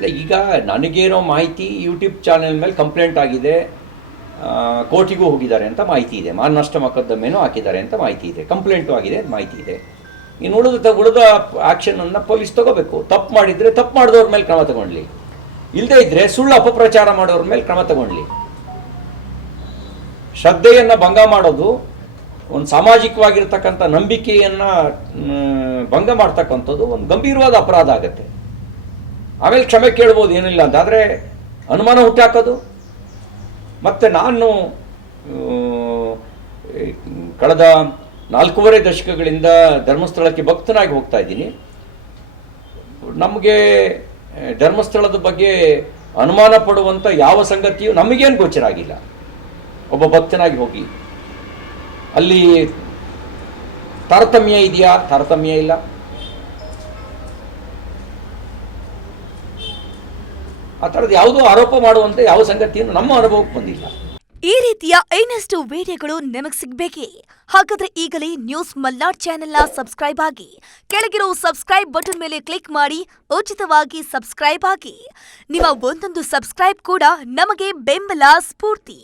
ಅಲ್ಲ, ಈಗ ನನಗೇನೋ ಮಾಹಿತಿ ಯೂಟ್ಯೂಬ್ ಚಾನೆಲ್ ಮೇಲೆ ಕಂಪ್ಲೇಂಟ್ ಆಗಿದೆ, ಕೋರ್ಟಿಗೂ ಹೋಗಿದ್ದಾರೆ ಅಂತ ಮಾಹಿತಿ ಇದೆ, ಮಾನನಷ್ಟ ಮೊಕದ್ದಮೆನೂ ಹಾಕಿದ್ದಾರೆ ಅಂತ ಮಾಹಿತಿ ಇದೆ, ಕಂಪ್ಲೇಂಟು ಆಗಿದೆ ಅಂತ ಮಾಹಿತಿ ಇದೆ. ಇನ್ನು ಉಳಿದ ಆ್ಯಕ್ಷನನ್ನು ಪೊಲೀಸ್ ತಗೋಬೇಕು. ತಪ್ಪು ಮಾಡಿದರೆ ತಪ್ಪು ಮಾಡಿದವ್ರ ಮೇಲೆ ಕ್ರಮ ತಗೊಳ್ಳಿ, ಇಲ್ಲದೇ ಇದ್ದರೆ ಸುಳ್ಳು ಅಪಪ್ರಚಾರ ಮಾಡೋರ ಮೇಲೆ ಕ್ರಮ ತಗೊಳ್ಳಿ. ಶ್ರದ್ಧೆಯನ್ನು ಭಂಗ ಮಾಡೋದು, ಒಂದು ಸಾಮಾಜಿಕವಾಗಿರ್ತಕ್ಕಂಥ ನಂಬಿಕೆಯನ್ನು ಭಂಗ ಮಾಡ್ತಕ್ಕಂಥದ್ದು ಒಂದು ಗಂಭೀರವಾದ ಅಪರಾಧ ಆಗುತ್ತೆ. ಆಮೇಲೆ ಕ್ಷಮೆ ಕೇಳ್ಬೋದು, ಏನಿಲ್ಲ ಅಂತ. ಆದರೆ ಅನುಮಾನ ಹುಟ್ಟಾಕೋದು. ಮತ್ತು ನಾನು ಕಳೆದ 4.5 ದಶಕಗಳಿಂದ ಧರ್ಮಸ್ಥಳಕ್ಕೆ ಭಕ್ತನಾಗಿ ಹೋಗ್ತಾ ಇದ್ದೀನಿ. ನಮಗೆ ಧರ್ಮಸ್ಥಳದ ಬಗ್ಗೆ ಅನುಮಾನ ಪಡುವಂಥ ಯಾವ ಸಂಗತಿಯೂ ನಮಗೇನು ಗೋಚರ ಆಗಿಲ್ಲ. ಒಬ್ಬ ಭಕ್ತನಾಗಿ ಹೋಗಿ ಅಲ್ಲಿ ತಾರತಮ್ಯ ಇದೆಯಾ? ತಾರತಮ್ಯ ಇಲ್ಲ. ಆ ಥರದ್ದು ಯಾವುದೋ ಆರೋಪ ಮಾಡುವಂತೆ ಯಾವ ಸಂಗತಿಯನ್ನು ನಮ್ಮ ಅನುಭವಕ್ಕೆ ಬಂದಿಲ್ಲ. ಈ ರೀತಿಯ ಇನ್ನಷ್ಟು ವಿಡಿಯೋಗಳು ನಿಮಗೆ ಸಿಗಬೇಕೇ? ಹಾಗಾದ್ರೆ ಈಗಲೇ ನ್ಯೂಸ್ ಮಲ್ನಾಡ್ ಚಾನೆಲ್ನ ಸಬ್ಸ್ಕ್ರೈಬ್ ಆಗಿ, ಕೆಳಗಿರೋ ಸಬ್ಸ್ಕ್ರೈಬ್ ಬಟನ್ ಮೇಲೆ ಕ್ಲಿಕ್ ಮಾಡಿ ಉಚಿತವಾಗಿ ಸಬ್ಸ್ಕ್ರೈಬ್ ಆಗಿ. ನಿಮ್ಮ ಒಂದೊಂದು ಸಬ್ಸ್ಕ್ರೈಬ್ ಕೂಡ ನಮಗೆ ಬೆಂಬಲ, ಸ್ಫೂರ್ತಿ.